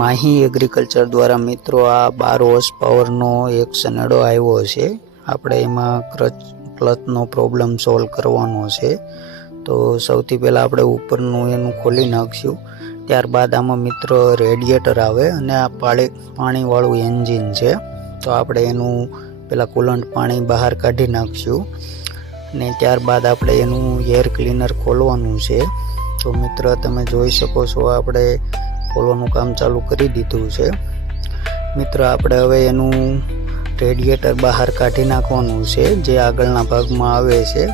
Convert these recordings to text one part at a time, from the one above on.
Mahi agriculture દ્વારા મિત્રો આ 12 હોર્સ પાવરનો એક સનેડો આવ્યો છે। આપણે એમાં ક્લચનો પ્રોબ્લેમ સોલ્વ કરવાનો છે। તો સૌથી પહેલાં આપણે ઉપરનું એનું ખોલી નાખશું। ત્યારબાદ આમાં મિત્રો રેડિએટર આવે અને આ પાણીવાળું એન્જિન છે। તો આપણે એનું પહેલાં કુલન્ટ પાણી બહાર કાઢી નાખશું અને ત્યારબાદ આપણે એનું એર ક્લીનર ખોલવાનું છે। તો મિત્ર તમે જોઈ શકો છો આપણે ખોલવાનું કામ ચાલુ કરી દીધું છે। મિત્ર આપણે હવે એનું રેડિએટર બહાર કાઢી નાખવાનું છે, જે આગળના ભાગમાં આવે છે।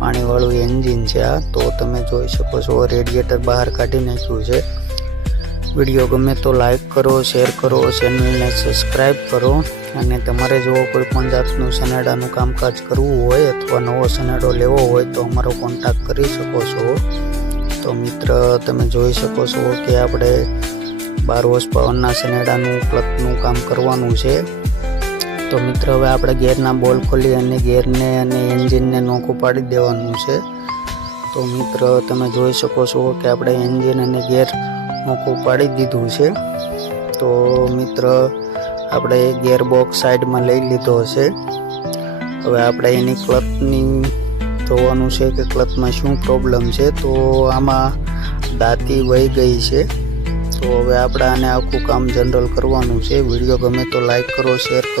પાણીવાળું એન્જિન છે આ। તો તમે જોઈ શકો છો રેડિએટર બહાર કાઢી નાખ્યું છે। વિડીયો ગમે તો લાઈક કરો, શેર કરો, ચેનલને સબસ્ક્રાઈબ કરો અને તમારે જો કોઈ પણ જાતનું સનેડાનું કામકાજ કરવું હોય અથવા નવો સનેડો લેવો હોય તો અમારો કોન્ટેક્ટ કરી શકો છો। તો મિત્ર તમે જોઈ શકો છો કે આપણે 12 હોર્સ પાવરના સનેડાનું ક્લચનું કામ કરવાનું છે। તો મિત્ર હવે આપણે ગેરના બોલ ખોલી અને ગેરને અને એન્જિનને નોખું પાડી દેવાનું છે। તો મિત્ર તમે જોઈ શકો છો કે આપણે એન્જિન અને ગેર નોખું પાડી દીધું છે। તો મિત્ર આપણે ગેર બોક્સ સાઈડમાં લઈ લીધો છે। હવે આપણે એની ક્લચની જોવાનું છે કે ક્લચમાં શું પ્રોબ્લેમ છે। તો આમાં દાંતી વહી ગઈ છે। તો હવે આપણે આને આખું કામ જનરલ કરવાનું છે। વિડીયો ગમે તો લાઈક કરો, શેર કરો।